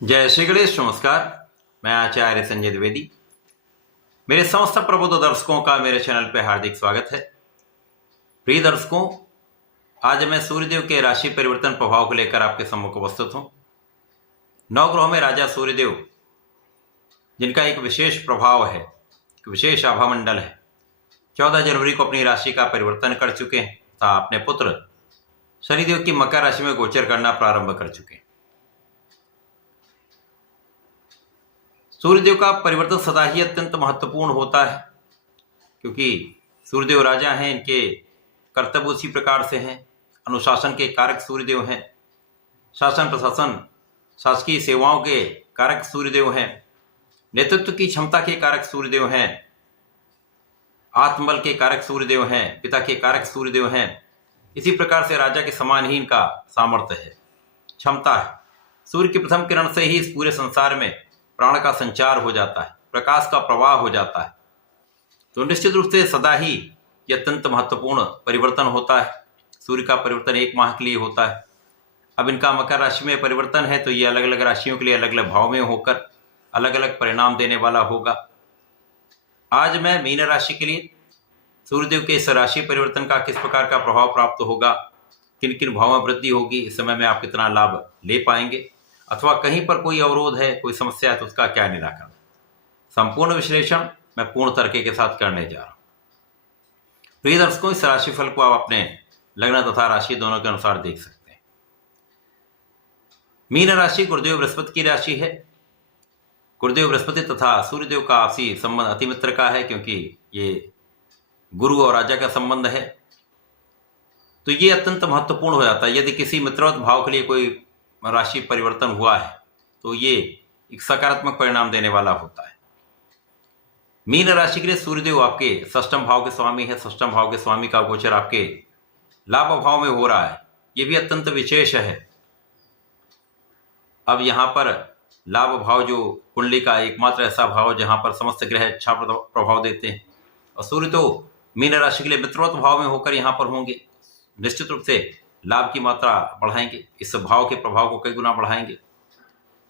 जय श्री गणेश। नमस्कार, मैं आचार्य संजय द्विवेदी। मेरे समस्त प्रबुद्ध दर्शकों का मेरे चैनल पर हार्दिक स्वागत है। प्रिय दर्शकों, आज मैं सूर्यदेव के राशि परिवर्तन प्रभाव को लेकर आपके सम्मुख उपस्थित हूं। नवग्रहों में राजा सूर्यदेव, जिनका एक विशेष प्रभाव है, एक विशेष आभामंडल है, 14 जनवरी को अपनी राशि का परिवर्तन कर चुके हैं तथा अपने पुत्र शनिदेव की मकर राशि में गोचर करना प्रारंभ कर चुके हैं। सूर्यदेव का परिवर्तन सदा ही अत्यंत महत्वपूर्ण होता है, क्योंकि सूर्यदेव राजा हैं, इनके कर्तव्य उसी प्रकार से हैं। अनुशासन के कारक सूर्यदेव हैं, शासन प्रशासन शासकीय सेवाओं के कारक सूर्यदेव हैं, नेतृत्व की क्षमता के कारक सूर्यदेव हैं, आत्मबल के कारक सूर्यदेव हैं, पिता के कारक सूर्यदेव हैं। इसी प्रकार से राजा के समान ही इनका सामर्थ्य है, क्षमता है। सूर्य की प्रथम किरण से ही इस पूरे संसार में प्राण का संचार हो जाता है, प्रकाश का प्रवाह हो जाता है। तो निश्चित रूप से सदा ही यह अत्यंत महत्वपूर्ण परिवर्तन होता है। सूर्य का परिवर्तन 1 माह के लिए होता है। अब इनका मकर राशि में परिवर्तन है, तो ये अलग अलग राशियों के लिए अलग अलग भाव में होकर अलग अलग परिणाम देने वाला होगा। आज मैं मीन राशि के लिए सूर्यदेव के इस राशि परिवर्तन का किस प्रकार का प्रभाव प्राप्त होगा, किन किन भावों में वृद्धि होगी, इस समय में आप कितना लाभ ले पाएंगे, अथवा कहीं पर कोई अवरोध है, कोई समस्या है तो उसका क्या निराकरण, संपूर्ण विश्लेषण मैं पूर्ण तरीके के साथ करने जा रहा हूं। प्रिय दर्शकों, इस राशिफल को आप अपने लग्न तथा राशि दोनों के अनुसार देख सकते हैं। मीन राशि गुरुदेव बृहस्पति की राशि है। गुरुदेव बृहस्पति तथा सूर्यदेव का आपसी संबंध अति मित्र का है, क्योंकि ये गुरु और राजा का संबंध है। तो ये अत्यंत महत्वपूर्ण हो जाता है। यदि किसी मित्रवत भाव के लिए कोई राशि परिवर्तन हुआ है तो ये एक सकारात्मक परिणाम देने वाला होता है। मीन राशि के लिए सूर्यदेव आपके षष्ठम भाव के स्वामी है। षष्ठम भाव के स्वामी का गोचर आपके लाभ भाव में हो रहा है, ये भी अत्यंत विशेष है। अब यहाँ पर लाभ भाव जो कुंडली का एकमात्र ऐसा भाव जहाँ पर समस्त ग्रह अच्छा प्रभाव देते हैं, और सूर्य तो मीन राशि के लिए मित्रवत भाव में होकर यहाँ पर होंगे, निश्चित रूप से लाभ की मात्रा बढ़ाएंगे, इस भाव के प्रभाव को कई गुना बढ़ाएंगे।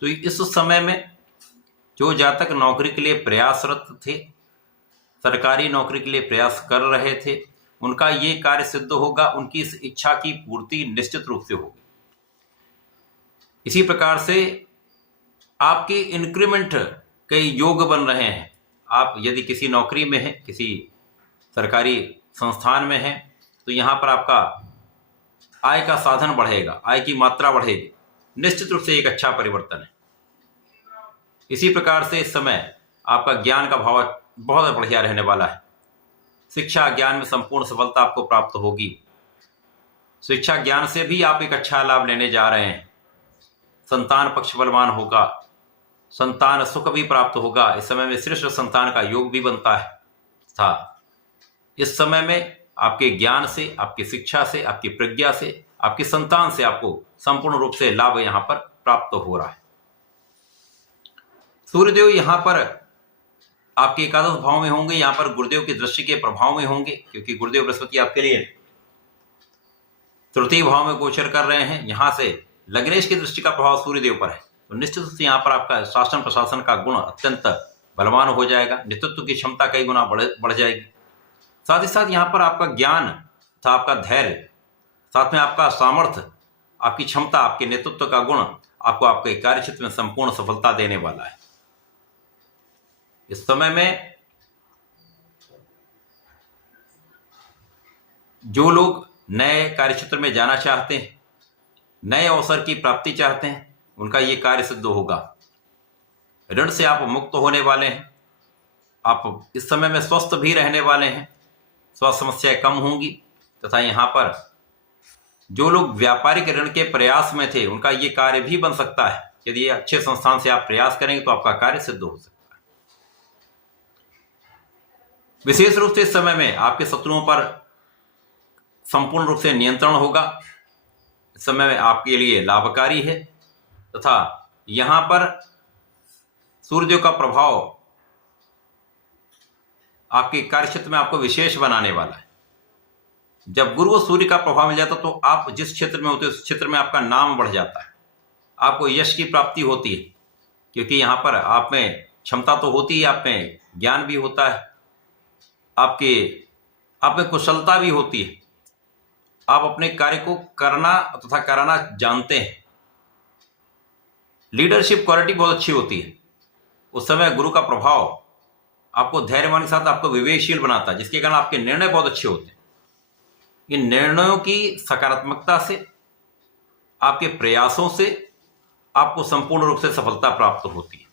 तो इस समय में जो जातक नौकरी के लिए प्रयासरत थे, सरकारी नौकरी के लिए प्रयास कर रहे थे, उनका ये कार्य सिद्ध होगा, उनकी इस इच्छा की पूर्ति निश्चित रूप से होगी। इसी प्रकार से आपके इंक्रीमेंट के योग बन रहे हैं। आप यदि किसी नौकरी में हैं, किसी सरकारी संस्थान में हैं, तो यहाँ पर आपका आय का साधन बढ़ेगा, आय की मात्रा बढ़ेगी, निश्चित रूप से एक अच्छा परिवर्तन है। इसी प्रकार से इस समय आपका ज्ञान का भाव बहुत बढ़िया रहने वाला है। शिक्षा ज्ञान में संपूर्ण सफलता आपको प्राप्त होगी। शिक्षा ज्ञान से भी आप एक अच्छा लाभ लेने जा रहे हैं। संतान पक्ष बलवान होगा, संतान सुख भी प्राप्त होगा। इस समय में श्रेष्ठ संतान का योग भी बनता है था। इस समय में आपके ज्ञान से, आपकी शिक्षा से, आपकी प्रज्ञा से, आपकी संतान से आपको संपूर्ण रूप से लाभ यहां पर प्राप्त हो रहा है। सूर्यदेव यहां पर आपके एकादश भाव में होंगे, यहां पर गुरुदेव की दृष्टि के प्रभाव में होंगे, क्योंकि गुरुदेव बृहस्पति आपके लिए तृतीय भाव में गोचर कर रहे हैं। यहां से लग्नेश की दृष्टि का प्रभाव सूर्यदेव पर है, तो निश्चित रूप से यहाँ पर आपका शासन प्रशासन का गुण अत्यंत बलवान हो जाएगा, नेतृत्व की क्षमता कई गुना बढ़ जाएगी। साथ ही साथ यहाँ पर आपका ज्ञान तथा आपका धैर्य, साथ में आपका सामर्थ्य, आपकी क्षमता, आपके नेतृत्व का गुण आपको आपके कार्य क्षेत्र में संपूर्ण सफलता देने वाला है। इस समय में जो लोग नए कार्य क्षेत्र में जाना चाहते हैं, नए अवसर की प्राप्ति चाहते हैं, उनका ये कार्य सिद्ध होगा। ऋण से आप मुक्त होने वाले हैं। आप इस समय में स्वस्थ भी रहने वाले हैं, स्वास्थ्य समस्याएं कम होंगी। तथा यहाँ पर जो लोग व्यापारिक ऋण के प्रयास में थे, उनका ये कार्य भी बन सकता है। यदि अच्छे संस्थान से आप प्रयास करेंगे तो आपका कार्य सिद्ध हो सकता है। विशेष रूप से इस समय में आपके शत्रुओं पर संपूर्ण रूप से नियंत्रण होगा। इस समय में आपके लिए लाभकारी है। तथा यहाँ पर सूर्यदेव का प्रभाव आपके कार्यक्षेत्र में आपको विशेष बनाने वाला है। जब गुरु और सूर्य का प्रभाव मिल जाता तो आप जिस क्षेत्र में होते हैं उस क्षेत्र में आपका नाम बढ़ जाता है, आपको यश की प्राप्ति होती है, क्योंकि यहाँ पर आप में क्षमता तो होती है, आप में ज्ञान भी होता है, आप में कुशलता भी होती है, आप अपने कार्य को करना तथा कराना जानते हैं। लीडरशिप क्वालिटी बहुत अच्छी होती है। उस समय गुरु का प्रभाव आपको धैर्यवान के साथ आपको विवेकशील बनाता है, जिसके कारण आपके निर्णय बहुत अच्छे होते हैं। इन निर्णयों की सकारात्मकता से, आपके प्रयासों से आपको संपूर्ण रूप से सफलता प्राप्त होती है।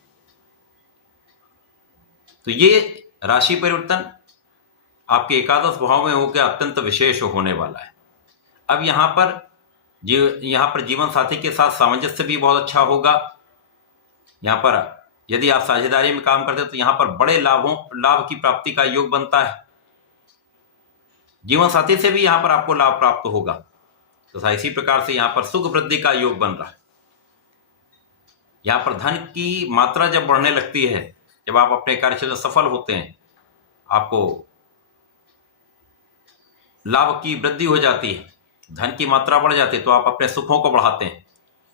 तो ये राशि परिवर्तन आपके एकादश भाव में होकर अत्यंत विशेष होने वाला है। अब यहाँ पर जीवन साथी के साथ सामंजस्य भी बहुत अच्छा होगा। यहाँ पर यदि आप साझेदारी में काम करते हैं तो यहाँ पर बड़े लाभ की प्राप्ति का योग बनता है। जीवन साथी से भी यहाँ पर आपको लाभ प्राप्त होगा। तो इसी प्रकार से यहाँ पर सुख वृद्धि का योग बन रहा है। यहाँ पर धन की मात्रा जब बढ़ने लगती है, जब आप अपने कार्यक्षेत्र में सफल होते हैं, आपको लाभ की वृद्धि हो जाती है, धन की मात्रा बढ़ जाती है, तो आप अपने सुखों को बढ़ाते हैं।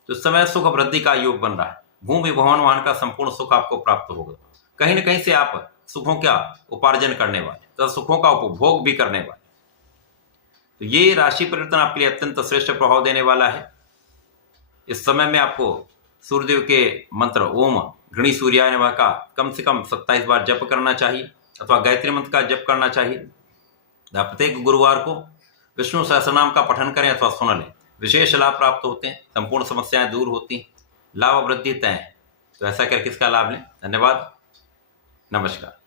तो इस समय सुख वृद्धि का योग बन रहा है। भूमि भवन वाहन का संपूर्ण सुख आपको प्राप्त होगा। कहीं न कहीं से आप सुखों का उपार्जन करने वाले, तो सुखों का उपभोग भी करने वाले। तो ये राशि परिवर्तन आपके लिए अत्यंत श्रेष्ठ प्रभाव देने वाला है। इस समय में आपको सूर्यदेव के मंत्र ओम घृणी सूर्याय नमः का कम से कम 27 बार जप करना चाहिए, अथवा गायत्री मंत्र का जप करना चाहिए। प्रत्येक गुरुवार को विष्णु सहस्रनाम का पठन करें अथवा सुन लें। विशेष लाभ प्राप्त होते हैं, संपूर्ण समस्याएं दूर होती हैं, लाभ वृद्धि तय है। तो ऐसा करके इसका लाभ लें। धन्यवाद, नमस्कार।